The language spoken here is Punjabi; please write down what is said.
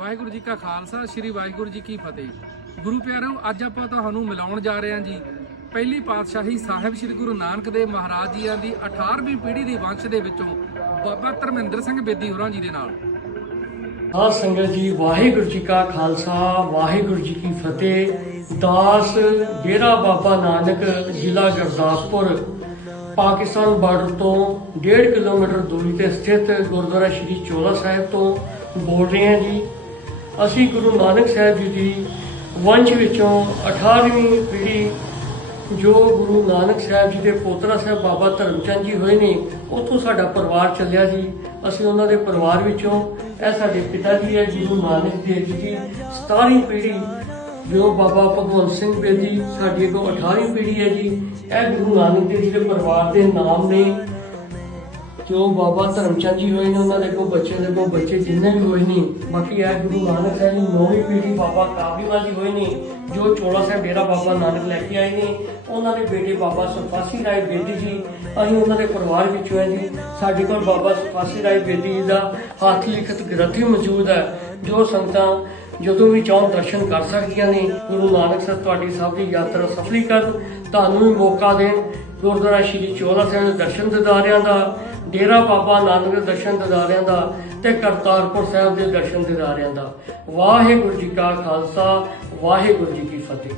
ਵਾਹਿਗੁਰੂ ਜੀ ਕਾ ਖਾਲਸਾ, ਸ੍ਰੀ ਵਾਹਿਗੁਰੂ ਜੀ ਕੀ ਫਤਿਹ। ਗੁਰੂ ਪਿਆਰਿਓ, ਅੱਜ ਆਪਾਂ ਤੁਹਾਨੂੰ ਮਿਲਾਉਣ ਜਾ ਰਹੇ ਹਾਂ ਜੀ, ਪਹਿਲੀ ਪਾਤਸ਼ਾਹੀ ਸਾਹਿਬ ਸ੍ਰੀ ਗੁਰੂ ਨਾਨਕ ਦੇਵ ਮਹਾਰਾਜ ਜੀਆਂ ਦੀ 18ਵੀਂ ਪੀੜ੍ਹੀ ਦੀ ਵੰਸ਼ ਦੇ ਵਿੱਚੋਂ ਬਾਬਾ ਧਰਮਿੰਦਰ ਸਿੰਘ ਬੇਦੀ ਹੋਰਾਂ ਜੀ ਦੇ ਨਾਲ। ਸਾਧ ਸੰਗਤ ਜੀ, ਵਾਹਿਗੁਰੂ ਜੀ ਕਾ ਖਾਲਸਾ, ਵਾਹਿਗੁਰੂ ਜੀ ਕੀ ਫਤਿਹ। ਦਾਸ ਡੇਰਾ ਬਾਬਾ ਨਾਨਕ ਜ਼ਿਲ੍ਹਾ ਗੁਰਦਾਸਪੁਰ, ਪਾਕਿਸਤਾਨ ਬਾਰਡਰ ਤੋਂ 1.5 ਕਿਲੋਮੀਟਰ ਦੂਰੀ ਤੇ ਸਥਿਤ ਗੁਰਦੁਆਰਾ ਸ਼੍ਰੀ ਚੋਲਾ ਸਾਹਿਬ ਤੋਂ ਬੋਲ ਰਹੇ ਹਾਂ ਜੀ। ਅਸੀਂ ਗੁਰੂ ਨਾਨਕ ਸਾਹਿਬ ਜੀ ਦੀ ਵੰਸ਼ ਵਿੱਚੋਂ 18ਵੀਂ ਪੀੜ੍ਹੀ ਜੋ ਗੁਰੂ ਨਾਨਕ ਸਾਹਿਬ ਜੀ ਦੇ ਪੋਤਰਾ ਸਾਹਿਬ ਬਾਬਾ ਧਰਮਚੰਦ ਜੀ ਹੋਏ ਨੇ, ਉੱਥੋਂ ਸਾਡਾ ਪਰਿਵਾਰ ਚੱਲਿਆ ਸੀ। ਅਸੀਂ ਉਹਨਾਂ ਦੇ ਪਰਿਵਾਰ ਵਿੱਚੋਂ, ਇਹ ਸਾਡੇ ਪਿਤਾ ਜੀ ਹੈ, ਗੁਰੂ ਨਾਨਕ ਦੇਵ ਜੀ ਦੀ 17ਵੀਂ ਪੀੜ੍ਹੀ, ਜੋ ਬਾਬਾ ਭਗਵੰਤ ਸਿੰਘ ਬੇਦੀ, ਸਾਡੀ ਕੋ 18ਵੀਂ ਪੀੜ੍ਹੀ ਹੈ ਜੀ। ਇਹ ਗੁਰੂ ਨਾਨਕ ਦੇਵ ਜੀ ਦੇ ਪਰਿਵਾਰ ਦੇ ਨਾਮ ਨੇ। ਜੋ ਬਾਬਾ ਧਰਮਚੰਦ ਜੀ ਹੋਏ ਨੇ, ਉਹਨਾਂ ਦੇ ਕੋ ਬੱਚੇ ਦੇ ਕੋ ਬੱਚੇ ਜਿੰਨੇ ਵੀ ਹੋਏ ਨੇ, ਬਾਕੀ ਇਹ ਗੁਰੂ ਨਾਨਕ ਸਾਹਿਬ ਦੀ ਨੌਵੀਂ ਪੀੜ੍ਹੀ ਬਾਬਾ ਕਾਬੀਵਾਲ ਜੀ ਹੋਏ ਨੇ, ਜੋ ਚੋਲਾ ਸਾਹਿਬ ਡੇਰਾ ਬਾਬਾ ਨਾਨਕ ਲੈ ਕੇ ਆਏ ਨੇ, ਉਹਨਾਂ ਦੇ ਬੇਟੇ ਬਾਬਾ ਸੁਖਾਸੀ ਰਾਏ ਬੇਦੀ ਜੀ, ਅਸੀਂ ਉਹਨਾਂ ਦੇ ਪਰਿਵਾਰ ਵਿੱਚੋਂ ਹੈ ਜੀ। ਸਾਡੇ ਕੋਲ ਬਾਬਾ ਸੁਖਾਸੀ ਰਾਏ ਬੇਦੀ ਜੀ ਦਾ ਹੱਥ ਲਿਖਤ ਗ੍ਰੰਥੀ ਮੌਜੂਦ ਹੈ, ਜੋ ਸੰਗਤਾਂ ਜਦੋਂ ਵੀ ਚਾਹਣ ਦਰਸ਼ਨ ਕਰ ਸਕਦੀਆਂ ਨੇ, ਗੁਰੂ ਨਾਨਕ ਸਾਹਿਬ ਤੁਹਾਡੀ ਸਭ ਦੀ ਯਾਤਰਾ ਸਫਲੀ ਕਰਨ। ਤੁਹਾਨੂੰ ਵੀ ਮੌਕਾ ਦੇਣ। ਗੁਰਦੁਆਰਾ ਸ਼੍ਰੀ ਚੋਲਾ ਸਾਹਿਬ ਦੇ ਦਰਸ਼ਨ ਦਿਦਾਰਿਆਂ ਦਾ ਡੇਰਾ ਬਾਬਾ ਨਾਨਕ ਦੇ ਦਰਸ਼ਨ ਦਿਦਾਰਿਆਂ ਦਾ ਤੇ ਕਰਤਾਰਪੁਰ ਸਾਹਿਬ ਦੇ ਦਰਸ਼ਨ ਦਿਦਾਰਿਆਂ ਦਾ। ਵਾਹਿਗੁਰੂ ਜੀ ਕਾ ਖਾਲਸਾ, ਵਾਹਿਗੁਰੂ ਜੀ ਕੀ ਫਤਿਹ।